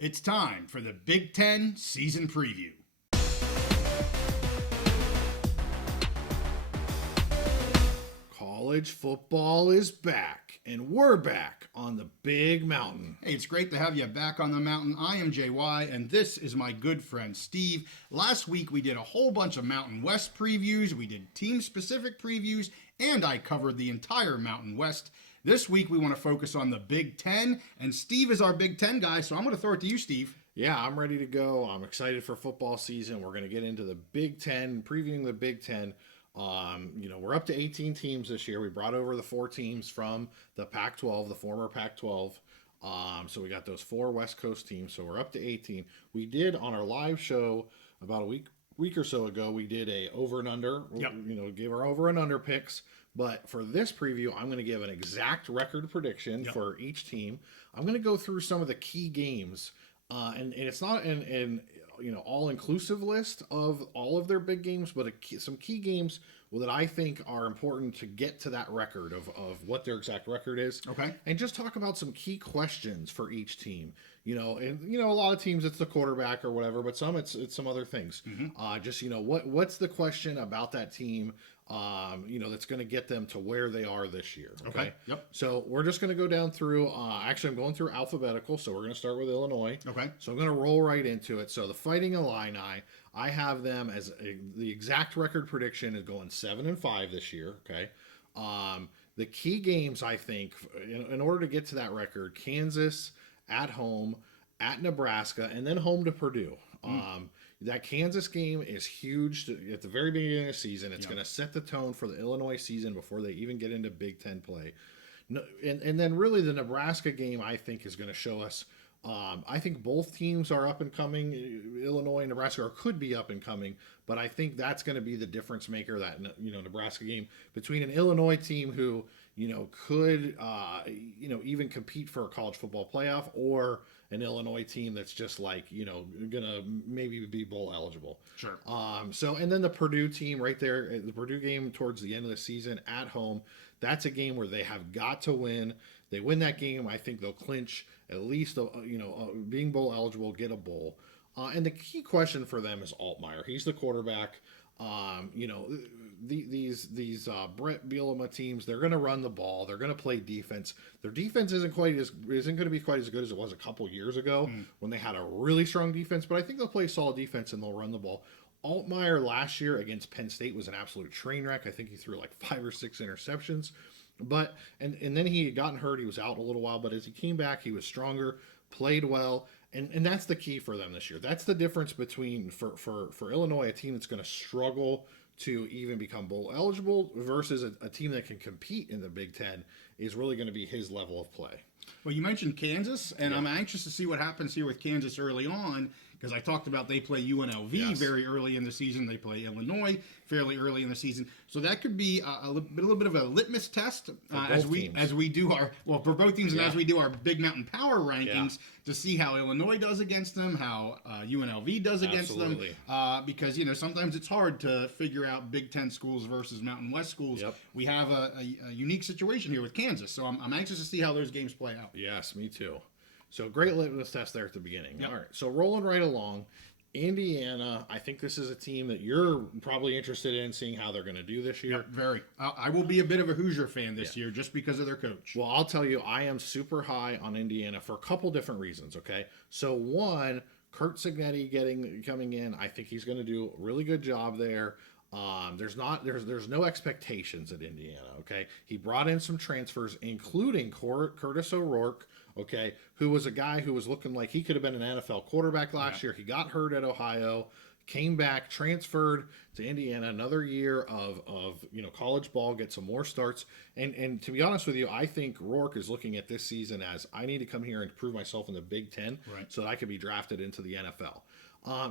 It's time for the Big Ten season preview. College football is back, and we're back on the big mountain. Hey, it's great to have you back on the mountain. I am JY, and this is my good friend Steve. Last week we did a whole bunch of Mountain West previews, we did team-specific previews, and I covered the entire Mountain West. This week we want to focus on the Big Ten, and Steve is our Big Ten guy, so I'm going to throw it to you, Steve. Yeah, I'm ready to go. I'm excited for football season. We're going to get into the Big Ten, previewing the Big Ten. We're up to 18 teams this year. We brought over the 4 teams from the Pac-12, the former Pac-12. So we got those 4 West Coast teams. So we're up to 18. We did on our live show about a week or so ago. We did a over and under. Yep. Gave our over and under picks. But for this preview, I'm going to give an exact record prediction for each team. I'm going to go through some of the key games, and it's not an all-inclusive list of all of their big games, but some key games that I think are important to get to that record of what their exact record is. Okay. And just talk about some key questions for each team. A lot of teams it's the quarterback or whatever, but some it's some other things. Mm-hmm. What's the question about that team? That's going to get them to where they are this year. Okay. Yep. So we're just going to go down through. Actually, I'm going through alphabetical, so we're going to start with Illinois. Okay. So I'm going to roll right into it. So the Fighting Illini, I have them as the exact record prediction is going 7-5 this year. Okay. The key games, I think, in order to get to that record: Kansas at home, at Nebraska, and then home to Purdue. That Kansas game is huge at the very beginning of the season. It's going to set the tone for the Illinois season before they even get into Big Ten play. And then really the Nebraska game, I think, is going to show us. I think both teams are up and coming. Illinois and Nebraska could be up and coming, but I think that's going to be the difference maker, that Nebraska game, between an Illinois team who could even compete for a college football playoff, or an Illinois team that's just gonna maybe be bowl eligible. Sure. And then the Purdue team right there, the Purdue game towards the end of the season at home, that's a game where they have got to win. They win that game, I think they'll clinch at least being bowl eligible, get a bowl. And the key question for them is Altmaier. He's the quarterback. These Brett Bielema teams, they're going to run the ball. They're going to play defense. Their defense isn't going to be quite as good as it was a couple years ago when they had a really strong defense. But I think they'll play solid defense and they'll run the ball. Altmaier last year against Penn State was an absolute train wreck. I think he threw like 5 or 6 interceptions. But and then he had gotten hurt. He was out a little while. But as he came back, he was stronger, played well. And that's the key for them this year. That's the difference between, for Illinois, a team that's going to struggle to even become bowl eligible versus a team that can compete in the Big Ten is really going to be his level of play. Well, you mentioned Kansas, and I'm anxious to see what happens here with Kansas early on, because I talked about they play UNLV very early in the season. They play Illinois fairly early in the season. So that could be a little bit of a litmus test as we do our, for both teams and as we do our Big Mountain Power rankings to see how Illinois does against them, how UNLV does against them. Because, sometimes it's hard to figure out Big Ten schools versus Mountain West schools. Yep. We have a unique situation here with Kansas. So I'm anxious to see how those games play out. Yes, me too. So great litmus test there at the beginning. Yep. All right, so rolling right along, Indiana, I think this is a team that you're probably interested in seeing how they're going to do this year. Yep, very. I will be a bit of a Hoosier fan this year just because of their coach. Well, I'll tell you, I am super high on Indiana for a couple different reasons, okay? So one, Kurt Cignetti coming in, I think he's going to do a really good job there. There's no expectations at Indiana, okay? He brought in some transfers, including Curtis O'Rourke, okay, who was a guy who was looking like he could have been an NFL quarterback last year. He got hurt at Ohio, came back, transferred to Indiana, another year of college ball, get some more starts. And to be honest with you, I think Rourke is looking at this season as, I need to come here and prove myself in the Big Ten so that I could be drafted into the NFL.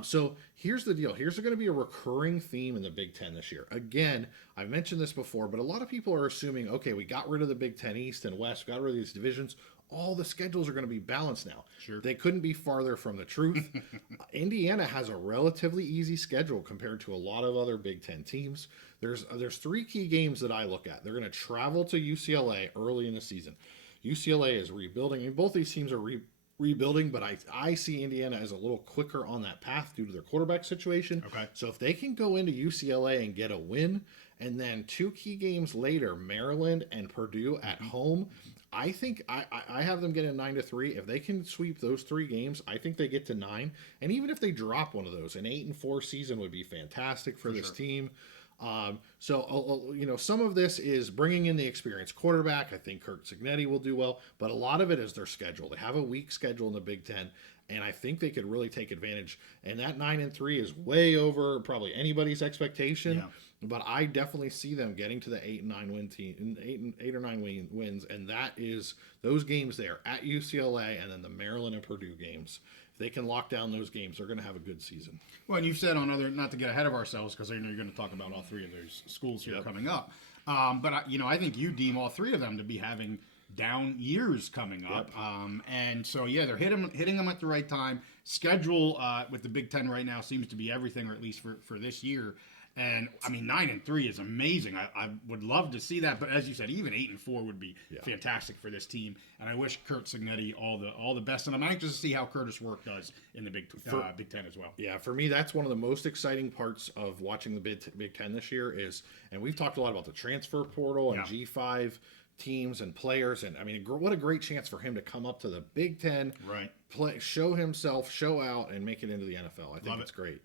So here's the deal. Here's going to be a recurring theme in the Big Ten this year. Again, I've mentioned this before, but a lot of people are assuming, okay, we got rid of the Big Ten East and West, got rid of these divisions. All the schedules are going to be balanced now. Sure. They couldn't be farther from the truth. Indiana has a relatively easy schedule compared to a lot of other Big Ten teams. There's 3 key games that I look at. They're going to travel to UCLA early in the season. UCLA is rebuilding, and both these teams are rebuilding, but I see Indiana as a little quicker on that path due to their quarterback situation. Okay. So if they can go into UCLA and get a win, and then 2 key games later, Maryland and Purdue at home, I think I have them getting 9-3. If they can sweep those 3 games, I think they get to 9. And even if they drop one of those, an 8-4 season would be fantastic for this team. Some of this is bringing in the experienced quarterback. I think Kurt Cignetti will do well, but a lot of it is their schedule. They have a weak schedule in the Big Ten, and I think they could really take advantage. And that 9-3 is way over probably anybody's expectation. Yeah. But I definitely see them getting to the 8-9 win team, 8 or 9 wins, and that is those games there at UCLA, and then the Maryland and Purdue games. If they can lock down those games, they're going to have a good season. Well, and you've said on other, not to get ahead of ourselves, because I know you're going to talk about all 3 of those schools here coming up. But I think you deem all 3 of them to be having down years coming up. And so, yeah, they're hitting them at the right time. Schedule with the Big Ten right now seems to be everything, or at least for this year. And I mean, 9-3 is amazing. I would love to see that, but as you said, even 8-4 would be fantastic for this team. And I wish Kurt Cignetti all the best. And I'm anxious to see how Curtis Work does in the Big Ten as well. Yeah, for me, that's one of the most exciting parts of watching the Big Ten this year is, and we've talked a lot about the transfer portal and G5 teams and players, and I mean, what a great chance for him to come up to the Big Ten, play, show himself, show out, and make it into the NFL. I think it's great.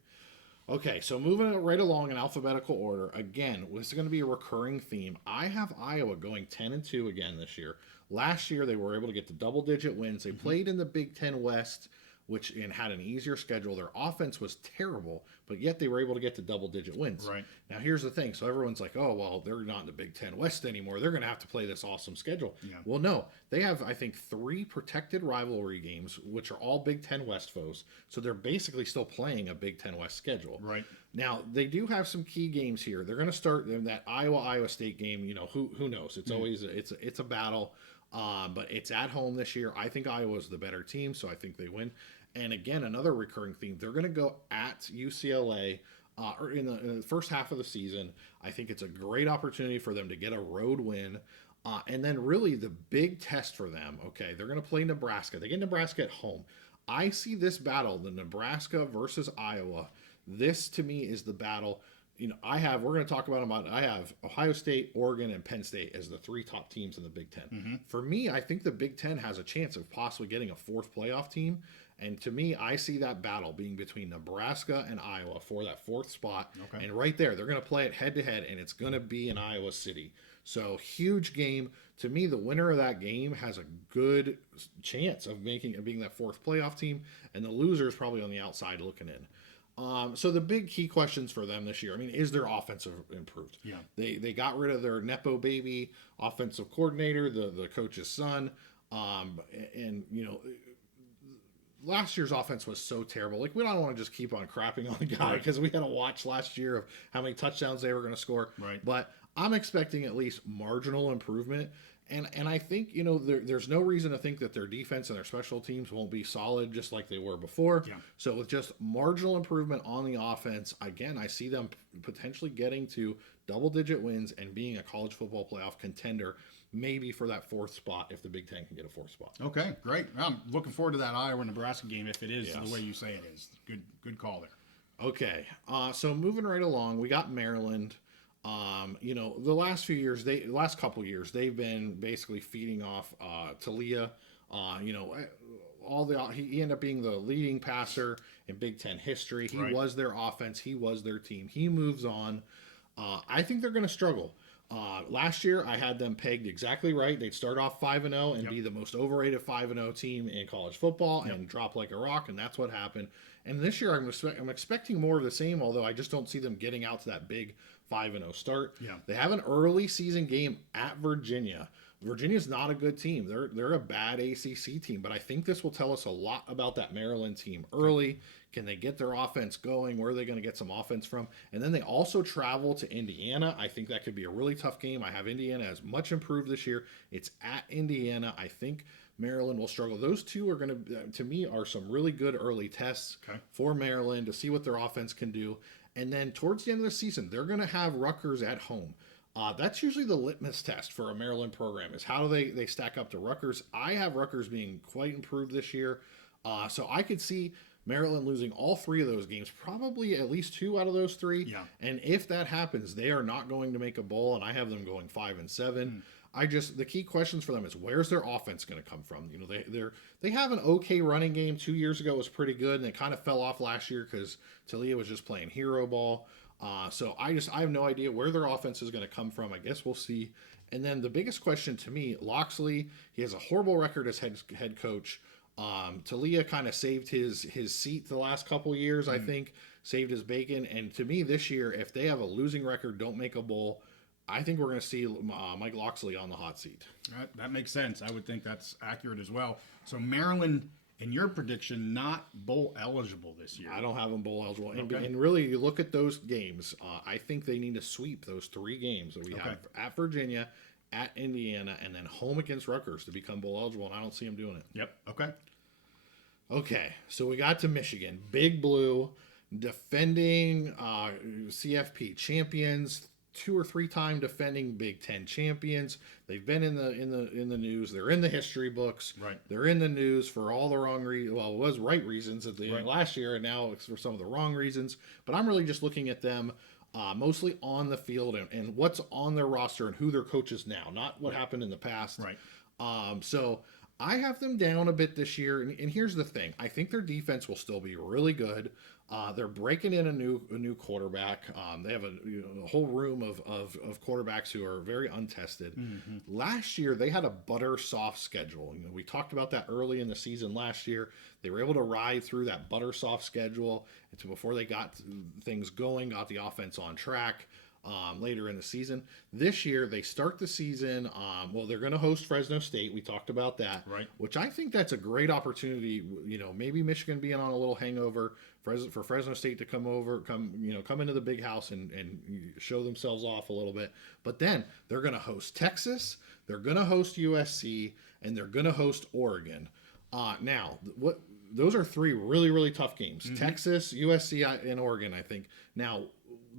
Okay, so moving right along in alphabetical order, again, this is going to be a recurring theme. I have Iowa going 10-2 again this year. Last year, they were able to get to double-digit wins. They played in the Big Ten West, which had an easier schedule. Their offense was terrible, but yet they were able to get to double-digit wins. Right. Now, here's the thing. So everyone's like, oh, well, they're not in the Big Ten West anymore. They're going to have to play this awesome schedule. Yeah. Well, no. They have, I think, 3 protected rivalry games, which are all Big Ten West foes. So they're basically still playing a Big Ten West schedule. Right. Now, they do have some key games here. They're going to start in that Iowa State game. You know, who knows? It's always it's a battle. But it's at home this year. I think Iowa's the better team, so I think they win. And again, another recurring theme. They're going to go at UCLA or in the first half of the season. I think it's a great opportunity for them to get a road win. And then really the big test for them, okay, they're going to play Nebraska. They get Nebraska at home. I see this battle, the Nebraska versus Iowa. This, to me, is the battle. You know, we're going to talk about them. I have Ohio State, Oregon, and Penn State as the 3 top teams in the Big Ten. For me, I think the Big Ten has a chance of possibly getting a 4th playoff team. And to me, I see that battle being between Nebraska and Iowa for that 4th spot. Okay. And right there, they're going to play it head-to-head, and it's going to be in Iowa City. So, huge game. To me, the winner of that game has a good chance of being that 4th playoff team, and the loser is probably on the outside looking in. So the big key questions for them this year, I mean, is their offense improved? Yeah. They got rid of their Nepo baby offensive coordinator, the coach's son, and you know, last year's offense was so terrible. Like, we don't want to just keep on crapping on the guy because we had a watch last year of how many touchdowns they were going to score. Right. But I'm expecting at least marginal improvement. And I think, you know, there's no reason to think that their defense and their special teams won't be solid just like they were before. Yeah. So with just marginal improvement on the offense, again, I see them potentially getting to double-digit wins and being a college football playoff contender, maybe for that 4th spot if the Big Ten can get a 4th spot. Okay, great. I'm looking forward to that Iowa-Nebraska game if it is the way you say it is. Good call there. Okay, so moving right along, we got Maryland. You know, the last couple years, they've been basically feeding off Talia. You know, he ended up being the leading passer in Big Ten history. He was their offense. He was their team. He moves on. I think they're going to struggle. Last year, I had them pegged exactly right. They'd start off 5-0 and be the most overrated 5-0 team in college football and drop like a rock, and that's what happened. And this year, I'm expecting more of the same, although I just don't see them getting out to that big 5-0 start. Yeah. They have an early season game at Virginia. Virginia's not a good team. They're a bad ACC team, but I think this will tell us a lot about that Maryland team early. Can they get their offense going? Where are they going to get some offense from? And then they also travel to Indiana. I think that could be a really tough game. I have Indiana as much improved this year. It's at Indiana. I think Maryland will struggle. Those two are going to me, are some really good early tests for Maryland to see what their offense can do. And then towards the end of the season, they're going to have Rutgers at home. That's usually the litmus test for a Maryland program is how do they stack up to Rutgers. I have Rutgers being quite improved this year. So I could see Maryland losing all three of those games, probably at least two out of those three. Yeah. And if that happens, they are not going to make a bowl, and I have them going 5-7. The key questions for them is where's their offense going to come from? You know, they have an okay running game. 2 years ago was pretty good, and it kind of fell off last year because Talia was just playing hero ball. So I have no idea where their offense is going to come from. I guess we'll see. And then the biggest question to me, Loxley, he has a horrible record as head coach. Talia kind of saved his seat the last couple years, I think, saved his bacon. And to me this year, if they have a losing record, don't make a bowl, I think we're going to see Mike Loxley on the hot seat. That makes sense. I would think that's accurate as well. So Maryland, in your prediction, not bowl eligible this year. I don't have them bowl eligible. Okay. And really, you look at those games, I think they need to sweep those three games that we have at Virginia, at Indiana, and then home against Rutgers to become bowl eligible, and I don't see them doing it. Yep. Okay. Okay, so we got to Michigan. Big Blue, defending CFP champions, 2 or 3 time defending Big Ten champions. They've been in the news. They're in the history books. Right. They're in the news for all the wrong reasons. Well, it was right reasons at the end of last year, and now it's for some of the wrong reasons. But I'm really just looking at them mostly on the field and what's on their roster and who their coach is now, not what happened in the past. Right. So I have them down a bit this year, and here's the thing: I think their defense will still be really good. They're breaking in a new quarterback. They have a whole room of quarterbacks who are very untested. Last year they had a butter soft schedule. You know, we talked about that early in the season last year. They were able to ride through that butter soft schedule until before they got things going, got the offense on track. Later in the season. This year, they start the season. They're going to host Fresno State. We talked about that, right? Which I think that's a great opportunity. You know, maybe Michigan being on a little hangover for Fresno State to come into the big house and show themselves off a little bit. But then they're going to host Texas. They're going to host USC, and they're going to host Oregon. Those are 3 really, really tough games. Texas, USC, and Oregon, I think. Now,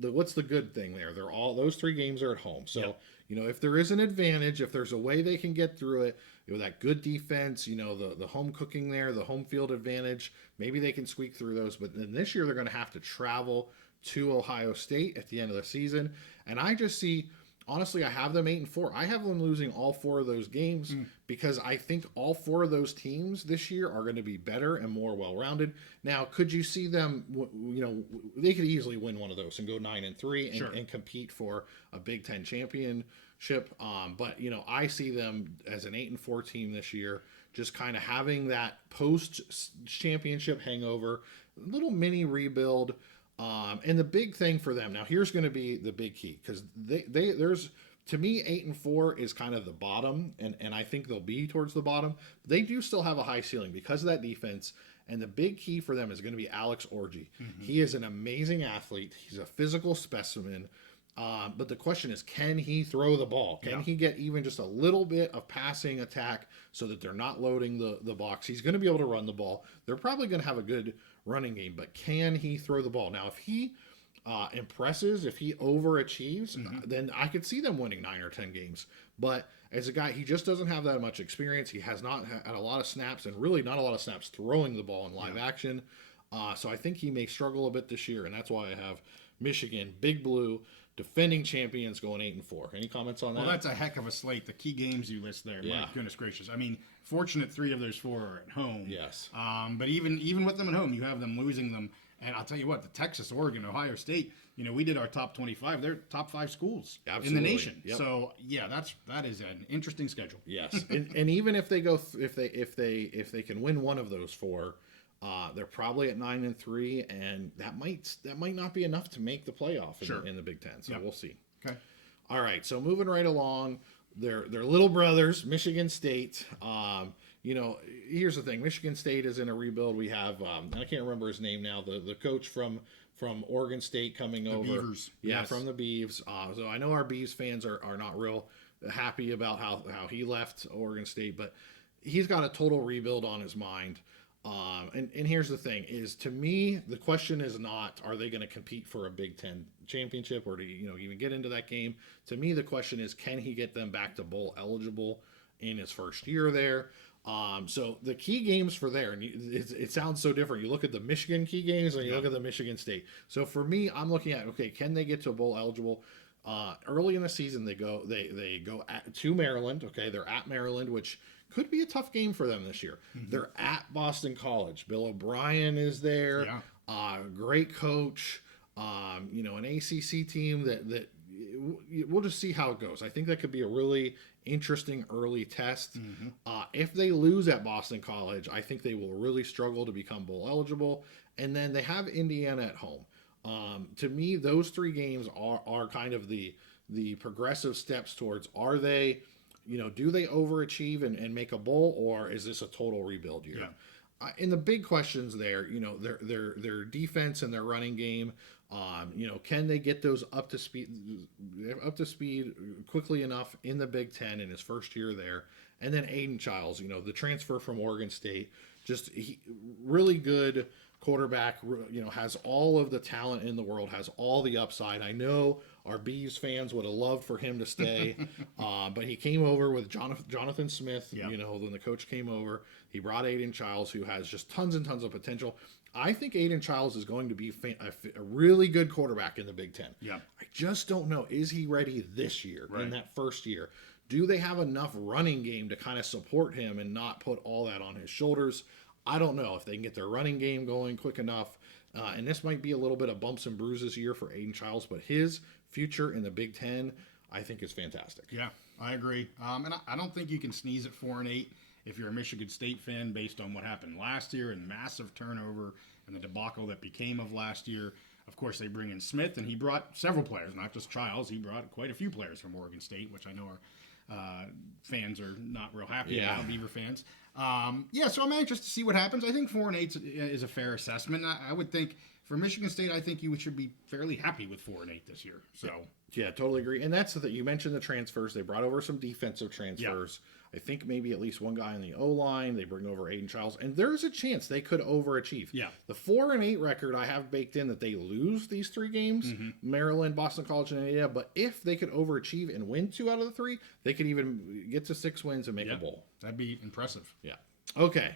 what's the good thing there? Those 3 games are at home. So, you know, if there is an advantage, if there's a way they can get through it, you know, that good defense, you know, the home cooking there, the home field advantage, maybe they can squeak through those. But then this year they're going to have to travel to Ohio State at the end of the season. And I just see, honestly, I have them 8-4. I have them losing all 4 of those games because I think all 4 of those teams this year are going to be better and more well-rounded. Now, could you see them? You know, they could easily win one of those and go 9-3 and compete for a Big Ten championship. But you know, I see them as an 8-4 team this year, just kind of having that post-championship hangover, little mini rebuild. And the big thing for them now, here's going to be the big key, because there's, to me, 8-4 is kind of the bottom, and I think they'll be towards the bottom. They do still have a high ceiling because of that defense, and the big key for them is going to be Alex Orji. He is an amazing athlete. He's a physical specimen. But the question is, can he throw the ball? Can he get even just a little bit of passing attack so that they're not loading the box? He's going to be able to run the ball. They're probably going to have a good running game, but can he throw the ball? Now, if he impresses, if he overachieves, then I could see them winning 9 or 10 games. But as a guy, he just doesn't have that much experience. He has not had a lot of snaps, and really not a lot of snaps throwing the ball in live action. So I think he may struggle a bit this year, and that's why I have Michigan, Big Blue, defending champions, going 8-4. Any comments on that? Well, that's a heck of a slate. The key games you list there, my goodness gracious. I mean, fortunate 3 of those 4 are at home. Yes. But even with them at home, you have them losing them. And I'll tell you what, the Texas, Oregon, Ohio State, you know, we did our top 25. They're top 5 schools in the nation. Yep. So yeah, that is an interesting schedule. Yes. and even if they go, if they can win one of those 4, they're probably at 9-3, and that might not be enough to make the playoff in the Big Ten. So we'll see. Okay. All right. So moving right along, they're little brothers, Michigan State. You know, here's the thing: Michigan State is in a rebuild. We have I can't remember his name now. The coach from Oregon State coming over. Beavers. Yeah, Yes. from the Beavs. So I know our Beavs fans are not real happy about how he left Oregon State, but he's got a total rebuild on his mind. And here's the thing: is to me, the question is not are they going to compete for a Big Ten championship or to even get into that game. To me, the question is can he get them back to bowl eligible in his first year there. So the key games for there, and it sounds so different. You look at the Michigan key games and you look at the Michigan State. So for me, I'm looking at okay, can they get to bowl eligible? Early in the season, they go to Maryland. Okay, they're at Maryland, which could be a tough game for them this year. Mm-hmm. They're at Boston College. Bill O'Brien is there. Yeah. Great coach. An ACC team that we'll just see how it goes. I think that could be a really interesting early test. Mm-hmm. If they lose at Boston College, I think they will really struggle to become bowl eligible. And then they have Indiana at home. To me, those three games are kind of the progressive steps towards are they, do they overachieve and make a bowl, or is this a total rebuild year? Yeah. And the big questions there, their defense and their running game. Can they get those up to speed quickly enough in the Big Ten in his first year there? And then Aiden Childs, the transfer from Oregon State, really good quarterback, has all of the talent in the world, has all the upside. I know our Bees fans would have loved for him to stay, but he came over with Jonathan Smith, yep. When the coach came over. He brought Aiden Childs, who has just tons and tons of potential. I think Aiden Childs is going to be a really good quarterback in the Big Ten. Yeah. I just don't know. Is he ready this year, in that first year? Do they have enough running game to kind of support him and not put all that on his shoulders? I don't know if they can get their running game going quick enough. And this might be a little bit of bumps and bruises here for Aiden Childs, but his future in the Big Ten, I think, is fantastic. Yeah, I agree. And I don't think you can sneeze at 4-8 if you're a Michigan State fan based on what happened last year and massive turnover and the debacle that became of last year. Of course, they bring in Smith, and he brought several players, not just Childs. He brought quite a few players from Oregon State, which I know our fans are not real happy about, Beaver fans. So I'm anxious to see what happens. I think 4-8 is a fair assessment. I would think for Michigan State, I think you should be fairly happy with 4-8 this year. So yeah, totally agree. And that's the thing. You mentioned the transfers. They brought over some defensive transfers. Yeah. I think maybe at least one guy on the O-line. They bring over Aiden Childs, and there's a chance they could overachieve. Yeah. The 4-8 record I have baked in that they lose these three games, mm-hmm. Maryland, Boston College, and Indiana. But if they could overachieve and win 2 out of the 3, they could even get to 6 wins and make a bowl. That'd be impressive. Yeah. Okay.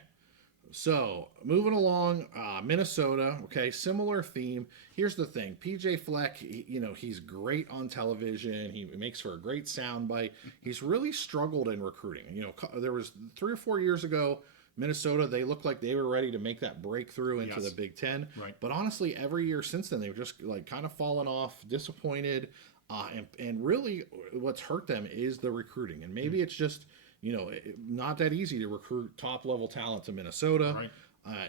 So, moving along, Minnesota, okay, similar theme. Here's the thing. PJ Fleck, he's great on television. He makes for a great soundbite. He's really struggled in recruiting. There was 3 or 4 years ago, Minnesota, they looked like they were ready to make that breakthrough into the Big Ten. Right. But honestly, every year since then, they've just kind of fallen off, disappointed. And really what's hurt them is the recruiting. And maybe it's just not that easy to recruit top-level talent to Minnesota,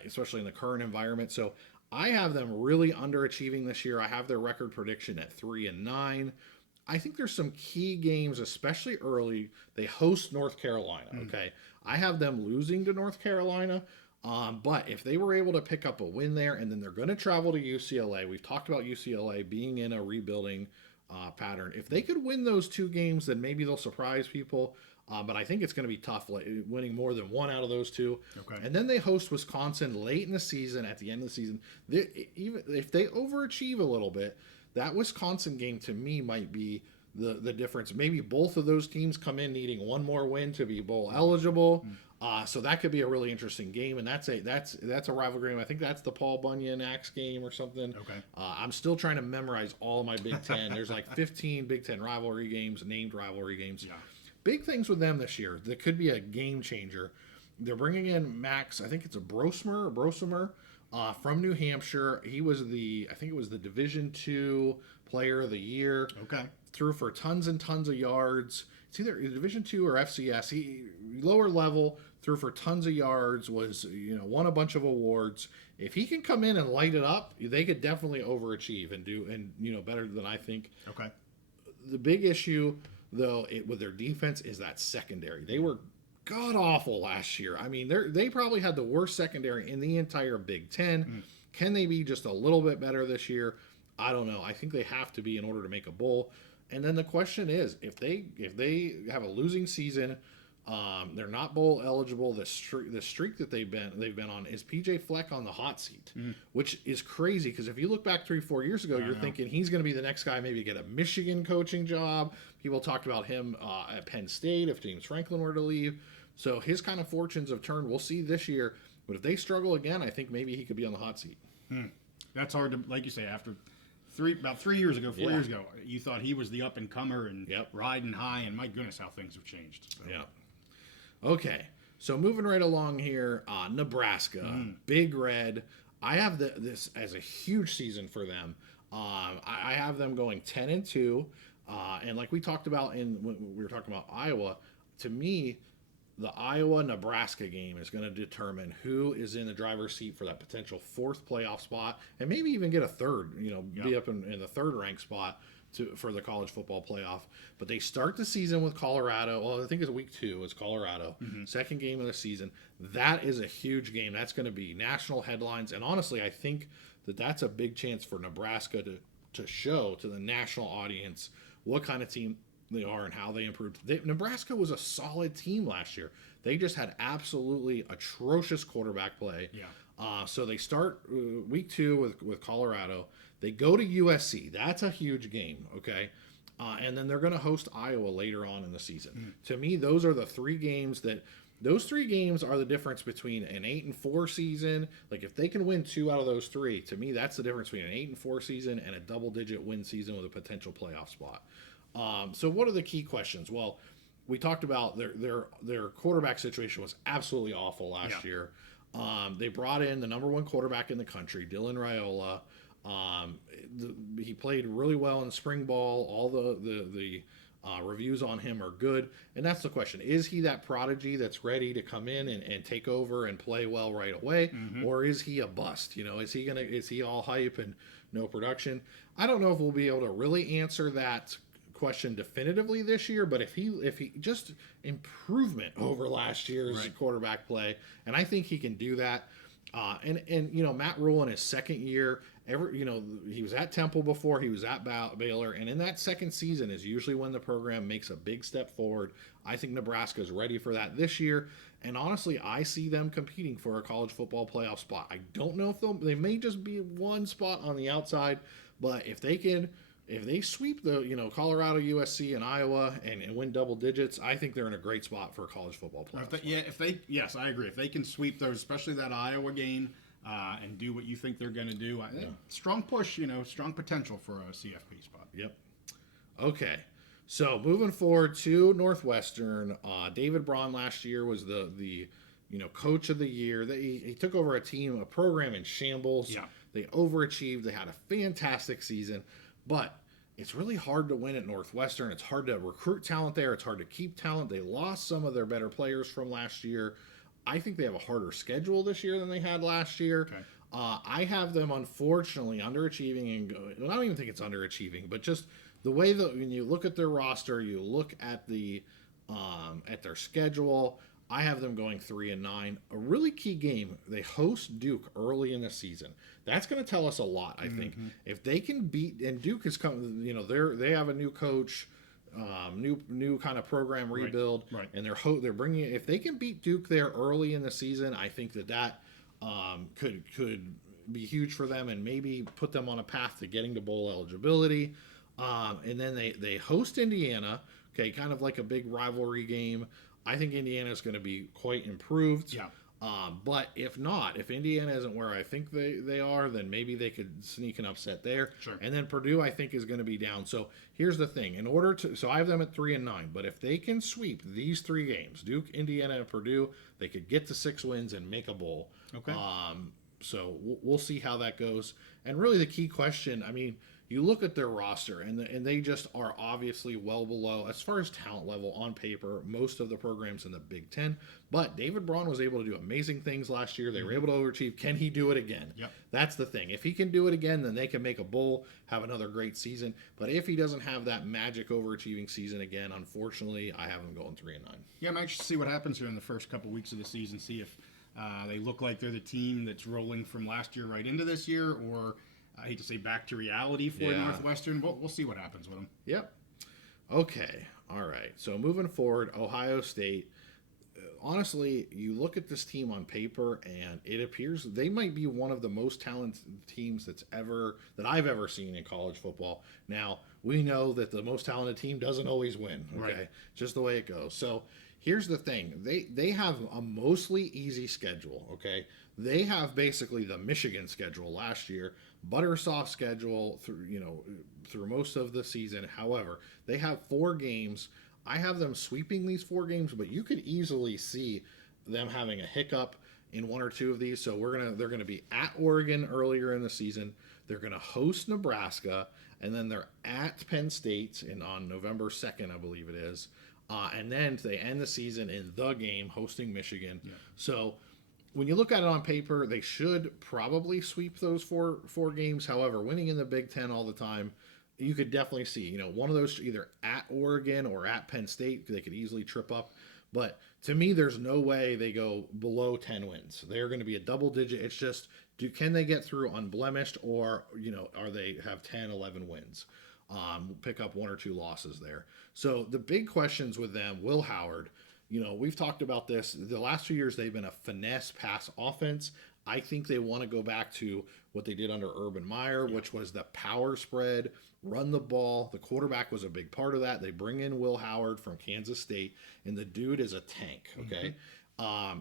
especially in the current environment. So I have them really underachieving this year. I have their record prediction at 3-9. I think there's some key games, especially early. They host North Carolina, okay? I have them losing to North Carolina, but if they were able to pick up a win there, and then they're going to travel to UCLA. We've talked about UCLA being in a rebuilding pattern. If they could win those 2 games, then maybe they'll surprise people. But I think it's going to be tough, winning more than 1 out of those 2. Okay. And then they host Wisconsin late in the season, at the end of the season. Even if they overachieve a little bit, that Wisconsin game to me might be the difference. Maybe both of those teams come in needing 1 more win to be bowl eligible. So that could be a really interesting game, and that's a rivalry game. I think that's the Paul Bunyan Axe game or something. Okay. I'm still trying to memorize all of my Big Ten. There's like 15 Big Ten rivalry games, named rivalry games. Yeah. Big things with them this year that could be a game changer. They're bringing in Max, I think it's a Brosimer from New Hampshire. He was I think it was the Division II Player of the Year. Okay. Threw for tons and tons of yards. It's either Division II or FCS. He lower level, threw for tons of yards, won a bunch of awards. If he can come in and light it up, they could definitely overachieve and do better than I think. Okay. The big issue though with their defense is that secondary. They were god awful last year. I mean, they probably had the worst secondary in the entire Big Ten. Can they be just a little bit better this year? I don't know. I think they have to be in order to make a bowl. And then the question is, if they have a losing season, They're not bowl eligible. The streak that they've been on is PJ Fleck on the hot seat, which is crazy because if you look back 3-4 years ago, you're thinking he's going to be the next guy, maybe get a Michigan coaching job. People talked about him at Penn State if James Franklin were to leave. So his kind of fortunes have turned. We'll see this year. But if they struggle again, I think maybe he could be on the hot seat. That's hard to, like you say, after about 3 years ago, 4 years ago, you thought he was the up and comer and riding high, and my goodness, how things have changed. So. Yeah. Okay, so moving right along here, Nebraska, Big Red. I have this as a huge season for them. I have them going 10-2, and like we talked about when we were talking about Iowa, to me, the Iowa-Nebraska game is going to determine who is in the driver's seat for that potential fourth playoff spot, and maybe even get a third, be up in the third ranked spot for the college football playoff. But they start the season with Colorado. Well, I think it's week 2. It's Colorado. Second game of the season. That is a huge game. That's going to be national headlines. And honestly, I think that's a big chance for Nebraska to show to the national audience what kind of team they are and how they improved. Nebraska was a solid team last year. They just had absolutely atrocious quarterback play. So they start week 2 with Colorado. They go to USC. That's a huge game, okay? And then they're going to host Iowa later on in the season. To me, those are the 3 games those 3 games are the difference between an 8-4 season. Like if they can win 2 out of those 3, to me, that's the difference between an 8-4 season and a double-digit win season with a potential playoff spot. So what are the key questions? Well, we talked about their quarterback situation was absolutely awful last year. They brought in the number 1 quarterback in the country, Dylan Raiola. He played really well in spring ball. All the reviews on him are good, and that's the question: is he that prodigy that's ready to come in and take over and play well right away, or is he a bust? Is he all hype and no production? I don't know if we'll be able to really answer that question definitively this year, but if he just improvement over last year's quarterback play, and I think he can do that. And Matt Rule in his second year, he was at Temple before, he was at Baylor, and in that second season is usually when the program makes a big step forward. I think Nebraska is ready for that this year, and honestly, I see them competing for a college football playoff spot. I don't know if they may just be 1 spot on the outside, but if they sweep the Colorado, USC, and Iowa and win double digits, I think they're in a great spot for a college football playoff. Yes, I agree. If they can sweep those, especially that Iowa game, and do what you think they're going to do, strong push, strong potential for a CFP spot. Yep. Okay. So moving forward to Northwestern, David Braun last year was the coach of the year. He took over a program in shambles. Yeah. They overachieved. They had a fantastic season. But it's really hard to win at Northwestern. It's hard to recruit talent there. It's hard to keep talent. They lost some of their better players from last year. I think they have a harder schedule this year than they had last year. Okay. I have them, unfortunately, underachieving. I don't even think it's underachieving, but just the way that when you look at their roster, you look at at their schedule, I have them going 3-9. A really key game. They host Duke early in the season. That's going to tell us a lot, I think. If they can beat, and Duke has come, they have a new coach, new kind of program rebuild, and they're bringing. If they can beat Duke there early in the season, I think that could be huge for them and maybe put them on a path to getting to bowl eligibility. And then they host Indiana, okay, kind of like a big rivalry game. I think Indiana is going to be quite improved. Yeah. But if Indiana isn't where I think they are, then maybe they could sneak an upset there. Sure. And then Purdue, I think, is going to be down. So here's the thing. So I have them at 3-9. But if they can sweep these 3 games, Duke, Indiana, and Purdue, they could get to 6 wins and make a bowl. Okay. So we'll see how that goes. And really the key question, you look at their roster, and they just are obviously well below, as far as talent level on paper, most of the programs in the Big Ten. But David Braun was able to do amazing things last year. They were able to overachieve. Can he do it again? Yep. That's the thing. If he can do it again, then they can make a bowl, have another great season. But if he doesn't have that magic overachieving season again, unfortunately, I have him going 3-9. Yeah, I'm anxious to see what happens here in the first couple weeks of the season, see if they look like they're the team that's rolling from last year right into this year, or I hate to say back to reality for Northwestern. We'll see what happens with them. Yep. Okay. All right. So moving forward, Ohio State. honestly, you look at this team on paper, and it appears they might be one of the most talented teams that I've ever seen in college football. Now, we know that the most talented team doesn't always win. Okay, Right. just the way it goes. So here's the thing: they have a mostly easy schedule. Okay, they have basically the Michigan schedule last year, butter soft schedule through most of the season. However, they have 4 games. I have them sweeping these 4 games, but you could easily see them having a hiccup in 1 or 2 of these. So they're gonna be at Oregon earlier in the season. They're gonna host Nebraska, and then they're at Penn State on November 2nd, I believe it is. And then they end the season in the game hosting Michigan. Yeah. So when you look at it on paper, they should probably sweep those four games. However, winning in the Big Ten all the time, you could definitely see, one of those either at Oregon or at Penn State, they could easily trip up. But to me, there's no way they go below 10 wins. They're going to be a double digit. It's just, can they get through unblemished, or, are they have 10, 11 wins? Pick up 1 or 2 losses there. So the big questions with them, Will Howard, we've talked about this. The last 2 years, they've been a finesse pass offense. I think they want to go back to what they did under Urban Meyer, which was the power spread, run the ball. The quarterback was a big part of that. They bring in Will Howard from Kansas State, and the dude is a tank. Okay.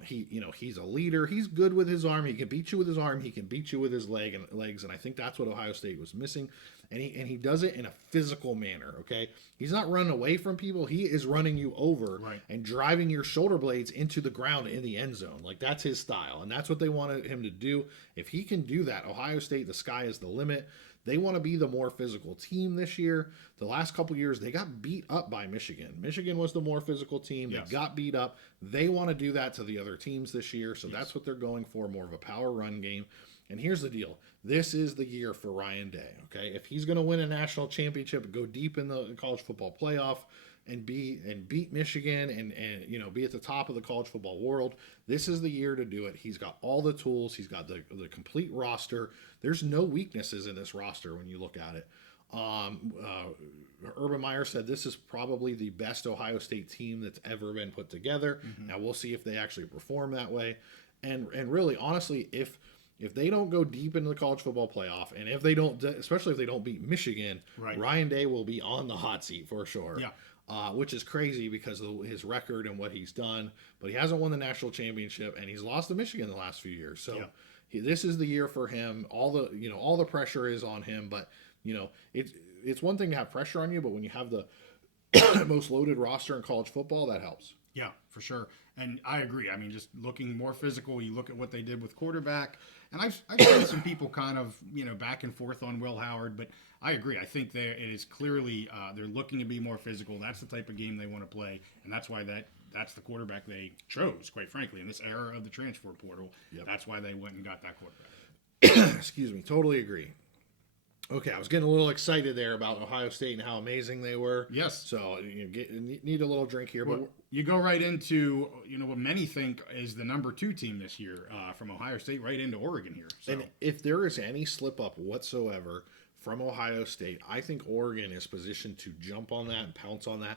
He's a leader. He's good with his arm. He can beat you with his arm. He can beat you with his legs. And I think that's what Ohio State was missing. And he does it in a physical manner. Okay. He's not running away from people. He is running you over and driving your shoulder blades into the ground in the end zone. Like, that's his style. And that's what they wanted him to do. If he can do that, Ohio State, the sky is the limit. They want to be the more physical team this year. The last couple years, they got beat up by Michigan. Michigan was the more physical team. Yes. They got beat up. They want to do that to the other teams this year. So that's what they're going for, more of a power run game. And here's the deal. This is the year for Ryan Day. Okay. If he's going to win a national championship, go deep in the college football playoff, and beat Michigan and be at the top of the college football world, this is the year to do it. He's got all the tools. He's got the complete roster. There's no weaknesses in this roster when you look at it. Urban Meyer said this is probably the best Ohio State team that's ever been put together. Mm-hmm. Now we'll see if they actually perform that way. And really, honestly, if they don't go deep into the college football playoff, and if they don't, especially if they don't beat Michigan, Ryan Day will be on the hot seat for sure. Yeah. Which is crazy because of his record and what he's done. But he hasn't won the national championship, and he's lost to Michigan the last few years. So this is the year for him. All the pressure is on him. But it's one thing to have pressure on you, but when you have the most loaded roster in college football, that helps. Yeah, for sure. And I agree. I mean, just looking more physical, you look at what they did with quarterback. And I've seen some people kind of, back and forth on Will Howard, but I agree. I think it is clearly they're looking to be more physical. That's the type of game they want to play, and that's why that's the quarterback they chose, quite frankly, in this era of the transfer portal. Yep. That's why they went and got that quarterback. Excuse me. Totally agree. Okay, I was getting a little excited there about Ohio State and how amazing they were. Yes. So need a little drink here. Well, but you go right into what many think is the number 2 team this year, from Ohio State right into Oregon here. So. And if there is any slip up whatsoever from Ohio State, I think Oregon is positioned to jump on that and pounce on that.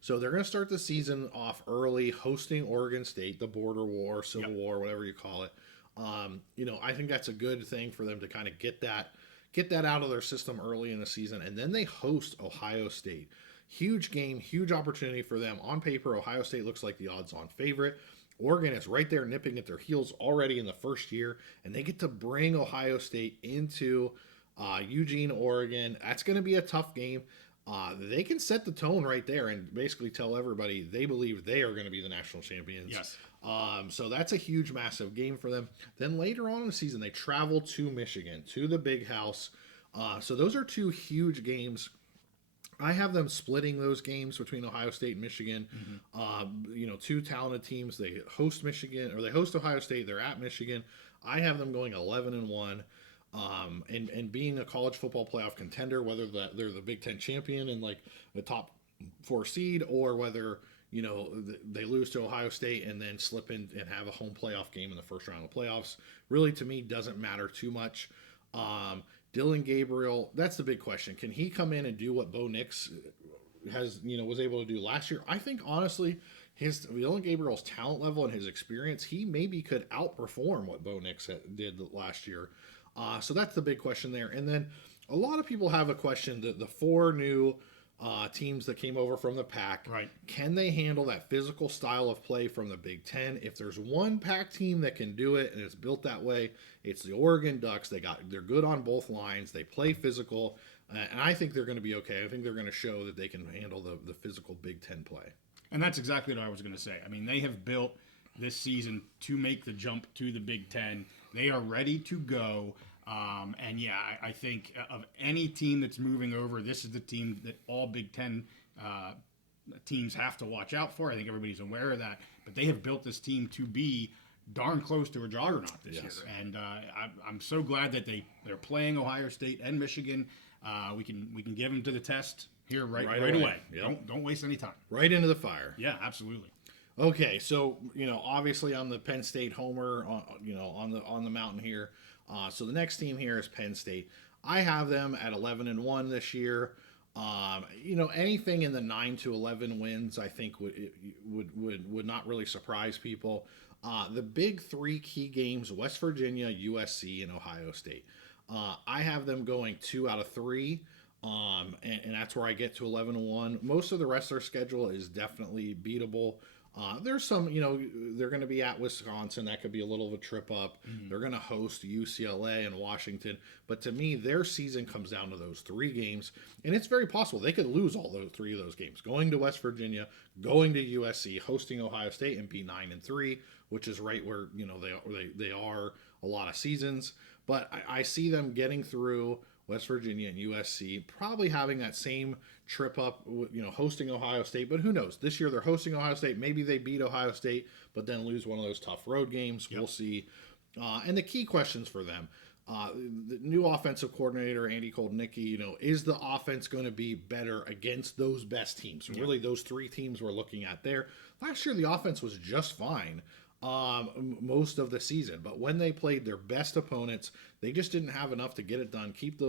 So they're going to start the season off early, hosting Oregon State, the border war, civil war, whatever you call it. I think that's a good thing for them to kind of get that out of their system early in the season. And then they host Ohio State. Huge game, huge opportunity for them. On paper, Ohio State looks like the odds-on favorite. Oregon is right there nipping at their heels already in the first year, and they get to bring Ohio State into Eugene, Oregon. That's going to be a tough game. They can set the tone right there and basically tell everybody they believe they are going to be the national champions. Yes. So that's a huge, massive game for them. Then later on in the season, they travel to Michigan, to the Big House. So those are 2 huge games. I have them splitting those games between Ohio State and Michigan. Mm-hmm. 2 talented teams. They host Michigan, or they host Ohio State. They're at Michigan. I have them going 11-1. And being a college football playoff contender, whether they're the Big Ten champion and like the top 4 seed, or whether they lose to Ohio State and then slip in and have a home playoff game in the first round of playoffs, really to me doesn't matter too much. Dylan Gabriel, that's the big question. Can he come in and do what Bo Nix was able to do last year? I think honestly Dylan Gabriel's talent level and his experience, he maybe could outperform what Bo Nix did last year. So that's the big question there. And then a lot of people have a question that the 4 new teams that came over from the Pac, Right. can they handle that physical style of play from the Big Ten? If there's one Pac team that can do it and it's built that way, it's the Oregon Ducks. They're good on both lines. They play physical, and I think they're going to be okay. I think they're going to show that they can handle the physical Big Ten play. And that's exactly what I was going to say. I mean, they have built this season to make the jump to the Big Ten. They are ready to go. And yeah, I think of any team that's moving over, this is the team that all Big Ten teams have to watch out for. I think everybody's aware of that. But they have built this team to be darn close to a juggernaut this year. And I'm so glad that they're playing Ohio State and Michigan. We can give them to the test here right away. Yep. Don't waste any time. Right into the fire. Yeah, absolutely. Okay, so obviously I'm the Penn State homer, on the mountain here. So the next team here is Penn State. I have them at 11-1 this year. Anything in the 9-11 wins, I think would not really surprise people. The big 3 key games: West Virginia, USC, and Ohio State. I have them going 2 out of 3. And that's where I get to 11-1. Most of the rest of their schedule is definitely beatable. There's some, they're going to be at Wisconsin. That could be a little of a trip up. Mm-hmm. They're going to host UCLA and Washington. But to me, their season comes down to those 3 games. And it's very possible they could lose all those 3 of those games. Going to West Virginia, going to USC, hosting Ohio State, and be 9-3, which is right where, they are a lot of seasons. But I see them getting through West Virginia and USC, probably having that same trip up, hosting Ohio State. But who knows? This year they're hosting Ohio State. Maybe they beat Ohio State, but then lose one of those tough road games. Yep. We'll see. And the key questions for them, the new offensive coordinator, Andy Koldnicki, is the offense going to be better against those best teams? Yep. Really, those 3 teams we're looking at there. Last year, the offense was just fine most of the season, but when they played their best opponents, they just didn't have enough to get it done, keep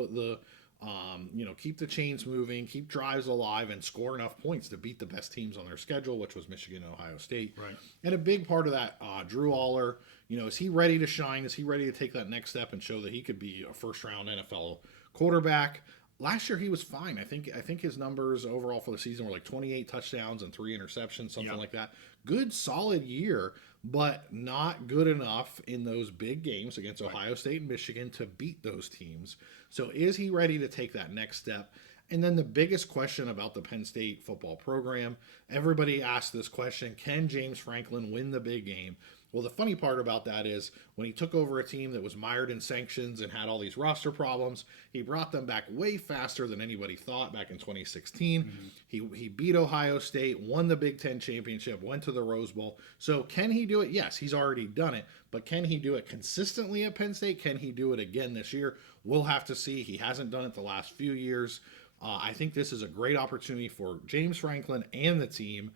keep the chains moving, keep drives alive, and score enough points to beat the best teams on their schedule, which was Michigan and Ohio State. Right. And a big part of that, Drew Aller, is he ready to shine? Is he ready to take that next step and show that he could be a first-round NFL quarterback? Last year he was fine. I think his numbers overall for the season were like 28 touchdowns and 3 interceptions, something like that. Good, solid year, but not good enough in those big games against Ohio State and Michigan to beat those teams. So is he ready to take that next step? And then the biggest question about the Penn State football program, everybody asked this question: can James Franklin win the big game? Well, the funny part about that is when he took over a team that was mired in sanctions and had all these roster problems, he brought them back way faster than anybody thought back in 2016. Mm-hmm. He beat Ohio State, won the Big Ten championship, went to the Rose Bowl. So can he do it? Yes, he's already done it. But can he do it consistently at Penn State? Can he do it again this year? We'll have to see. He hasn't done it the last few years. I think this is a great opportunity for James Franklin and the team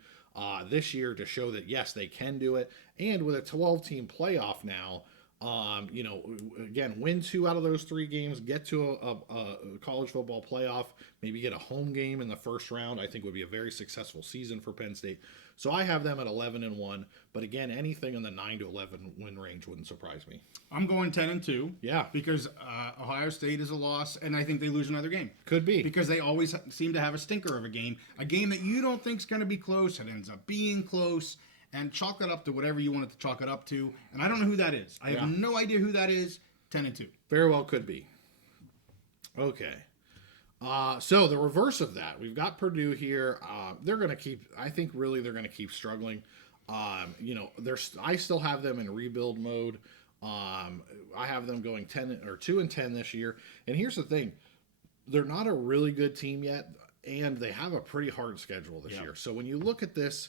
this year to show that, yes, they can do it. And with a 12-team playoff now, again, win 2 out of those 3 games, get to a college football playoff, maybe get a home game in the first round, I think would be a very successful season for Penn State. So I have them at 11-1, but again, anything in the 9-11 win range wouldn't surprise me. I'm going 10-2. Yeah. Because Ohio State is a loss, and I think they lose another game. Could be. Because they always seem to have a stinker of a game that you don't think is going to be close, and ends up being close, and chalk it up to whatever you want it to chalk it up to. And I don't know who that is. I have no idea who that is. 10-2. Very well could be. Okay. So the reverse of that, we've got Purdue here. They're going to keep, I think really they're going to keep struggling. I still have them in rebuild mode. I have them going 2-10 this year. And here's the thing. They're not a really good team yet, and they have a pretty hard schedule this year. So when you look at this,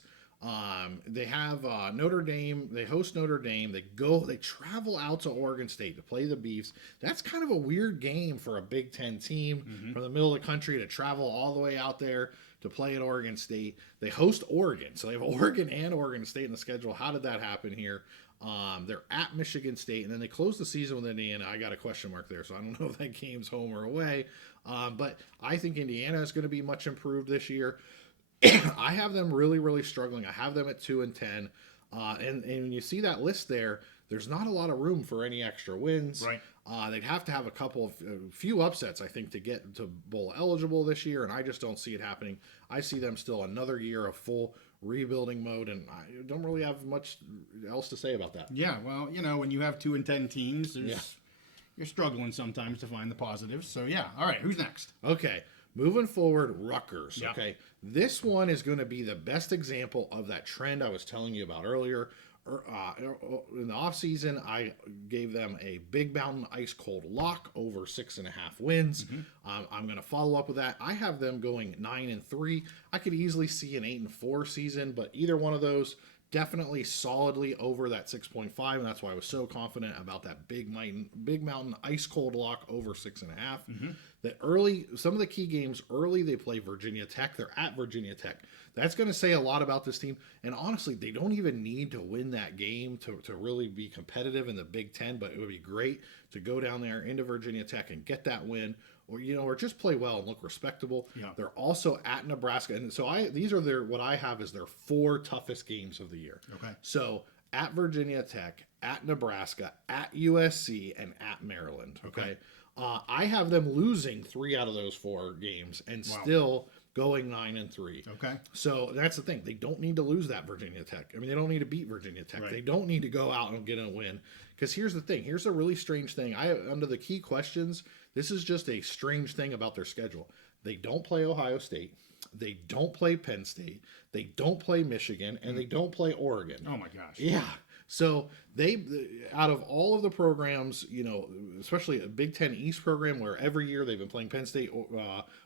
they have Notre Dame. They host Notre Dame. They travel out to Oregon State to play the Beefs. That's kind of a weird game for a Big Ten team from the middle of the country to travel all the way out there to play at Oregon State. They host Oregon, so they have Oregon and Oregon State in the schedule. How did that happen here? They're at Michigan State, and then they close the season with Indiana. I got a question mark there, so I don't know if that game's home or away. But I think Indiana is going to be much improved this year. I have them really, really struggling. I have them at 2-10, and when you see that list there, there's not a lot of room for any extra wins. Right. They'd have to have a few upsets, I think, to get to bowl eligible this year, and I just don't see it happening. I see them still another year of full rebuilding mode, and I don't really have much else to say about that. Yeah, well, when you have 2-10 teams, you're struggling sometimes to find the positives. So yeah, all right, who's next? Okay, moving forward, Rutgers. Yeah. Okay, this one is going to be the best example of that trend I was telling you about earlier. In the offseason, I gave them a Big Mountain ice cold lock over 6.5 wins. I'm going to follow up with that. I have them going 9-3. I could easily see an 8-4 season, but either one of those definitely solidly over that 6.5, and that's why I was so confident about that Big Mountain ice cold lock over 6.5. That early, some of the key games early, they play Virginia Tech. They're at Virginia Tech. That's going to say a lot about this team. And honestly, they don't even need to win that game to really be competitive in the Big Ten, but it would be great to go down there into Virginia Tech and get that win, or just play well and look respectable. Yeah. They're also at Nebraska. And so these are what I have as their 4 toughest games of the year. Okay. So at Virginia Tech, at Nebraska, at USC, and at Maryland. Okay. I have them losing 3 out of those 4 games and still going 9-3. Okay. So that's the thing. They don't need to lose that Virginia Tech. I mean, they don't need to beat Virginia Tech. Right. They don't need to go out and get a win. Because here's the thing. Here's a really strange thing. Under the key questions, this is just a strange thing about their schedule. They don't play Ohio State. They don't play Penn State. They don't play Michigan. And they don't play Oregon. Oh, my gosh. Yeah. So out of all of the programs, especially a Big Ten East program where every year they've been playing Penn State,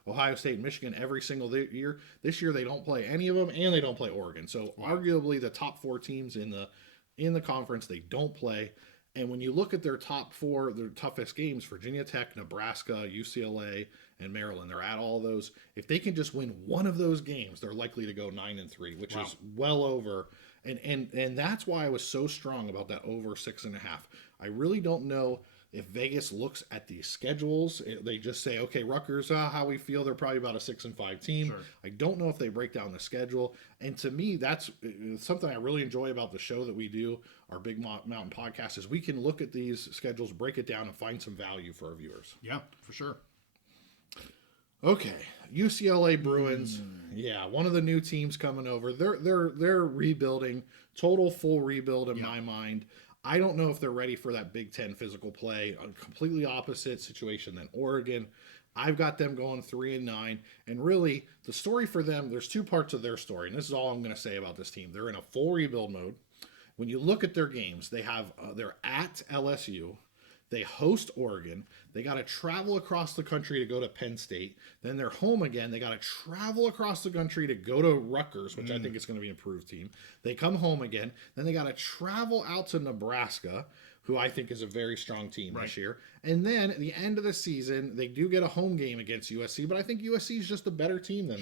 Ohio State, and Michigan every single year. This year they don't play any of them, and they don't play Oregon. So arguably the top 4 teams in the conference they don't play. And when you look at their top 4, their toughest games, Virginia Tech, Nebraska, UCLA, and Maryland, they're at all those. If they can just win one of those games, they're likely to go 9-3, which is well over. And that's why I was so strong about that over 6.5. I really don't know if Vegas looks at the schedules. They just say, okay, Rutgers, how we feel, they're probably about a 6-5 team. Sure. I don't know if they break down the schedule. And to me, that's something I really enjoy about the show that we do, our Big Mountain podcast, is we can look at these schedules, break it down, and find some value for our viewers. Yeah, for sure. Okay, UCLA Bruins. Yeah, one of the new teams coming over. They're rebuilding, total full rebuild in my mind. I don't know if they're ready for that Big Ten physical play. A completely opposite situation than Oregon. I've got them going 3-9, and really the story for them. There's 2 parts of their story, and this is all I'm going to say about this team. They're in a full rebuild mode. When you look at their games, they're at LSU. They host Oregon. They got to travel across the country to go to Penn State. Then they're home again. They got to travel across the country to go to Rutgers, which I think is going to be an improved team. They come home again. Then they got to travel out to Nebraska, who I think is a very strong team this year. And then at the end of the season, they do get a home game against USC, but I think USC is just a better team than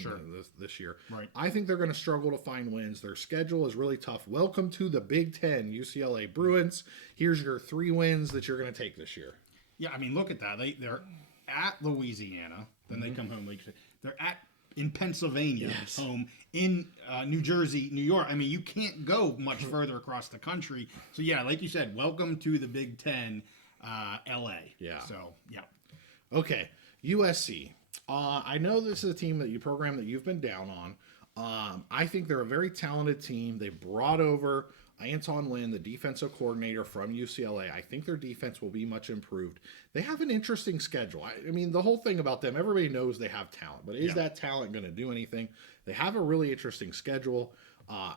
this year. Right. I think they're going to struggle to find wins. Their schedule is really tough. Welcome to the Big Ten, UCLA Bruins. Here's your 3 wins that you're going to take this year. Yeah, I mean, look at that. They're at Louisiana, then they come home. They're in Pennsylvania, home in New Jersey, New York. I mean, you can't go much further across the country. So yeah, like you said, welcome to the Big Ten, LA. Yeah. So yeah. Okay, USC. I know this is a team that you've been down on. I think they're a very talented team. They brought over Anton Lynn, the defensive coordinator from UCLA. I think their defense will be much improved. They have an interesting schedule. I mean, the whole thing about them, everybody knows they have talent, but is that talent going to do anything? They have a really interesting schedule.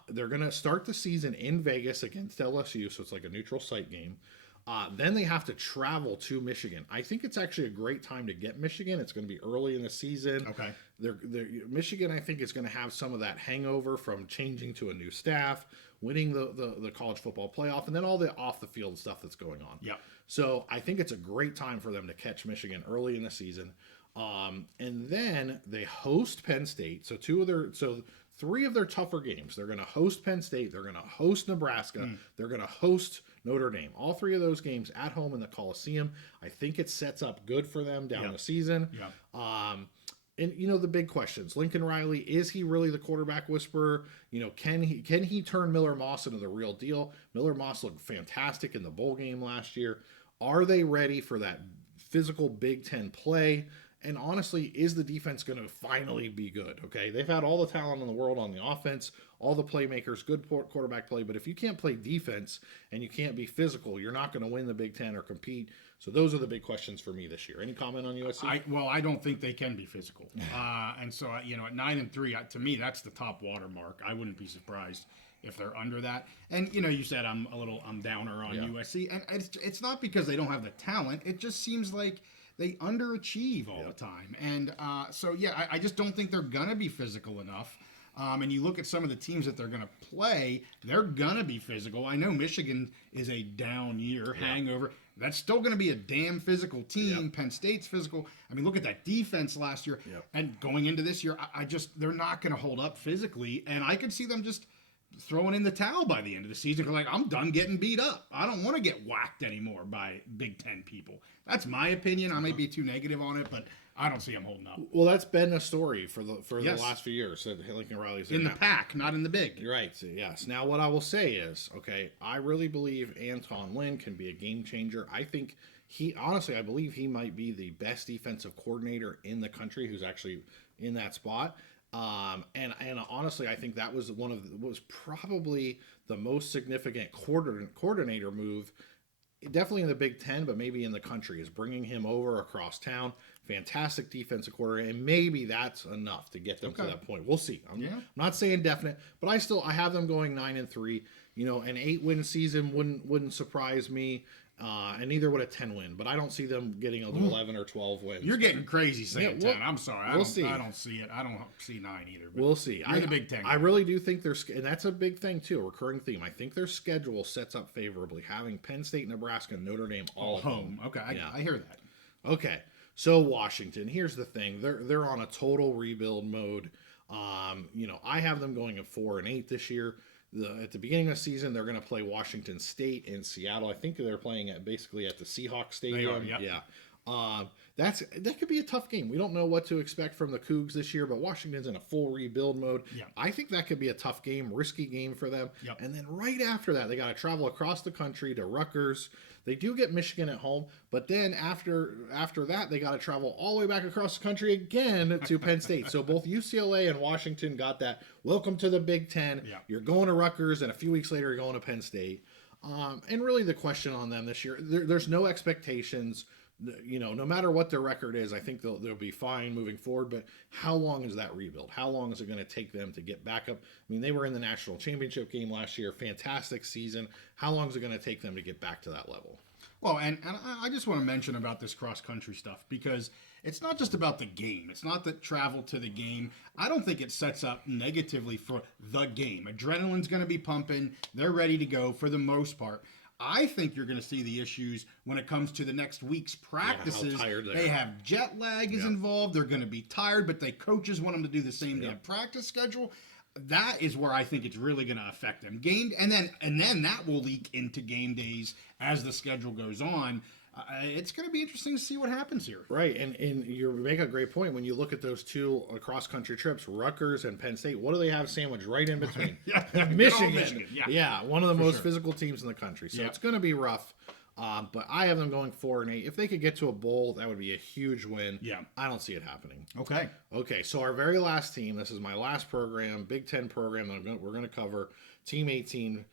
They're going to start the season in Vegas against LSU, so it's like a neutral site game. Then they have to travel to Michigan. I think it's actually a great time to get Michigan. It's going to be early in the season. Okay. Michigan, I think, is going to have some of that hangover from changing to a new staff, winning the college football playoff, and then all the off-the-field stuff that's going on. Yeah. So I think it's a great time for them to catch Michigan early in the season. And then they host Penn State. So 3 of their tougher games. They're going to host Penn State. They're going to host Nebraska. They're going to host Notre Dame. All 3 of those games at home in the Coliseum. I think it sets up good for them down the season. Yeah. and the big questions. Lincoln Riley, is he really the quarterback whisperer? Can he turn Miller Moss into the real deal? Miller Moss looked fantastic in the bowl game last year. Are they ready for that physical Big Ten play? And honestly, is the defense going to finally be good? Okay, they've had all the talent in the world on the offense, all the playmakers, good quarterback play. But if you can't play defense and you can't be physical, you're not going to win the Big Ten or compete. So those are the big questions for me this year. Any comment on USC? I don't think they can be physical. And so, at 9-3, to me, that's the top watermark. I wouldn't be surprised if they're under that. And, you said I'm downer on USC. And it's not because they don't have the talent. It just seems like they underachieve all the time. And I just don't think they're going to be physical enough. And you look at some of the teams that they're going to play, they're going to be physical. I know Michigan is a down year, hangover. That's still going to be a damn physical team. Yep. Penn State's physical. I mean, look at that defense last year. Yep. And going into this year, they're not going to hold up physically. And I could see them just throwing in the towel by the end of the season. Like, I'm done getting beat up. I don't want to get whacked anymore by Big Ten people. That's my opinion. I may be too negative on it, but I don't see them holding up. Well, that's been a story for the last few years. So Lincoln Riley's in the pack, not in the big. You're right. So, yes. Now, what I will say is, okay, I really believe Anton Lynn can be a game changer. I think I believe he might be the best defensive coordinator in the country who's actually in that spot. And honestly, I think that was was probably the most significant coordinator move, definitely in the Big Ten, but maybe in the country, is bringing him over across town. Fantastic defensive coordinator, and maybe that's enough to get them to that point. We'll see. I'm not saying definite, but I have them going 9-3. An 8-win season wouldn't surprise me. And neither would a 10-win, but I don't see them getting 11 or 12 wins. You're getting crazy saying 10. I'm sorry. We'll see. I don't see it. I don't see 9 either. We'll see. You're the Big Ten. I really do think and that's a big thing too, a recurring theme. I think their schedule sets up favorably, having Penn State, Nebraska, and Notre Dame all home. Okay, I hear that. Okay, so Washington. Here's the thing: they're on a total rebuild mode. I have them going at 4-8 this year. At the beginning of the season, they're going to play Washington State in Seattle. I think they're playing basically at the Seahawks Stadium. They are, yep. Yeah. That could be a tough game. We don't know what to expect from the Cougs this year, but Washington's in a full rebuild mode. Yep. I think that could be a tough game, risky game for them. Yep. And then right after that, they got to travel across the country to Rutgers. They do get Michigan at home, but then after that, they got to travel all the way back across the country again to Penn State. So both UCLA and Washington got that. Welcome to the Big Ten. Yeah. You're going to Rutgers, and a few weeks later, you're going to Penn State. And really, the question on them this year, there's no expectations. No matter what their record is, I think they'll be fine moving forward. But how long is that rebuild? How long is it going to take them to get back up? I mean, they were in the national championship game last year. Fantastic season. How long is it going to take them to get back to that level? Well, and I just want to mention about this cross-country stuff, because it's not just about the game. It's not the travel to the game. I don't think it sets up negatively for the game. Adrenaline's going to be pumping. They're ready to go for the most part. I think you're going to see the issues when it comes to the next week's practices. How tired they have jet lag is involved. They're going to be tired, but the coaches want them to do the same damn practice schedule. That is where I think it's really going to affect them. And then that will leak into game days as the schedule goes on. It's going to be interesting to see what happens here. Right, and you make a great point. When you look at those two cross-country trips, Rutgers and Penn State, what do they have sandwiched right in between? Michigan. Yeah, one of the most physical teams in the country. So it's going to be rough. But I have them going 4-8. If they could get to a bowl, that would be a huge win. Yeah. I don't see it happening. Okay, so our very last team, this is my last program, Big Ten program that we're going to cover, Team 18.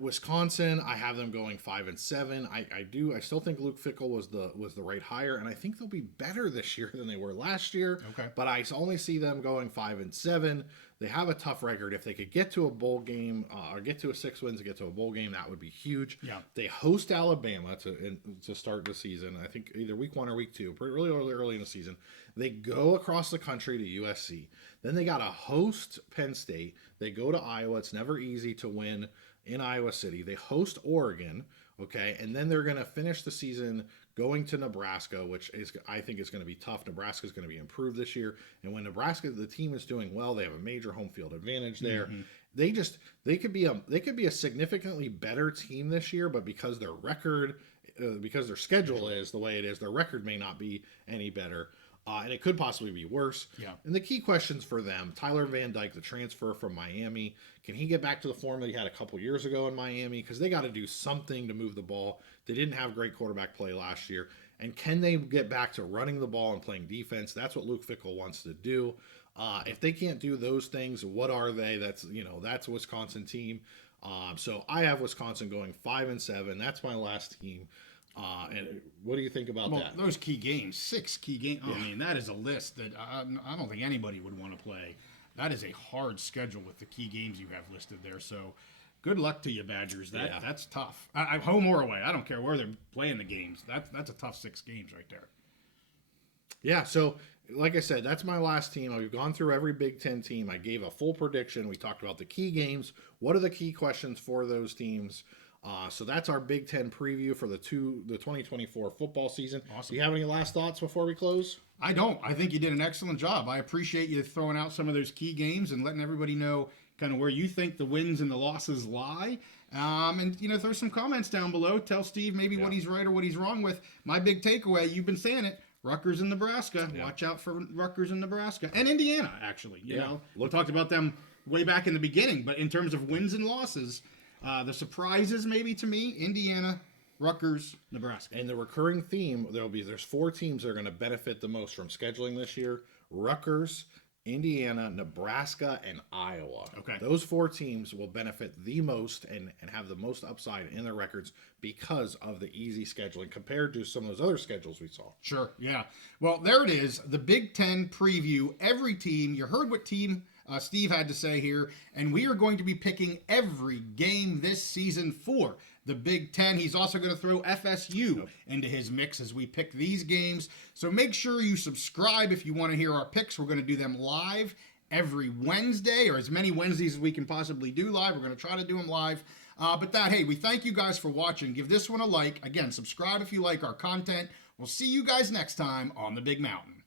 Wisconsin, I have them going 5-7. I still think Luke Fickell was the right hire, and I think they'll be better this year than they were last year. Okay. But I only see them going 5-7. They have a tough record. If they could get to a bowl game or get to a 6 wins to get to a bowl game, that would be huge. Yeah. They host Alabama to start the season. I think either week 1 or week 2, really early in the season. They go across the country to USC. Then they got to host Penn State. They go to Iowa. It's never easy to win in Iowa City. They host Oregon, okay, and then they're going to finish the season going to Nebraska, which I think is going to be tough. Nebraska is going to be improved this year, and when the team is doing well, they have a major home field advantage there. Mm-hmm. They could be a significantly better team this year, but because their schedule is the way it is, their record may not be any better. and it could possibly be worse. Yeah. And the key questions for them: Tyler Van Dyke, the transfer from Miami, can he get back to the form that he had a couple years ago in Miami? Because they got to do something to move the ball. They didn't have great quarterback play last year. And can they get back to running the ball and playing defense? That's what Luke Fickell wants to do. If they can't do those things, what are they? That's a Wisconsin team. So I have Wisconsin going 5-7. That's my last team. And what do you think about that? Those key games, 6 key games. I mean, that is a list that I don't think anybody would want to play. That is a hard schedule with the key games you have listed there. So good luck to you, Badgers. That's tough. Home or away, I don't care where they're playing the games. That's a tough 6 games right there. Yeah, so like I said, that's my last team. I've gone through every Big Ten team. I gave a full prediction. We talked about the key games. What are the key questions for those teams? So that's our Big Ten preview for the 2024 football season. Awesome. Do you have any last thoughts before we close? I don't. I think you did an excellent job. I appreciate you throwing out some of those key games and letting everybody know kind of where you think the wins and the losses lie. And, throw some comments down below. Tell Steve maybe what he's right or what he's wrong with. My big takeaway, you've been saying it, Rutgers and Nebraska. Yeah. Watch out for Rutgers and Nebraska. And Indiana, actually. You know, we talked about them way back in the beginning. But in terms of wins and losses, the surprises maybe to me, Indiana, Rutgers, Nebraska. And the recurring theme, there's 4 teams that are going to benefit the most from scheduling this year. Rutgers, Indiana, Nebraska, and Iowa. Okay. Those 4 teams will benefit the most and have the most upside in their records because of the easy scheduling compared to some of those other schedules we saw. Sure, yeah. Well, there it is, the Big Ten preview. Every team, you heard what team Steve had to say here, and we are going to be picking every game this season for the Big Ten. He's also going to throw FSU into his mix as we pick these games. So make sure you subscribe if you want to hear our picks. We're going to do them live every Wednesday, or as many Wednesdays as we can possibly do live. We're going to try to do them live. Hey, we thank you guys for watching. Give this one a like. Again, subscribe if you like our content. We'll see you guys next time on the Big Mountain.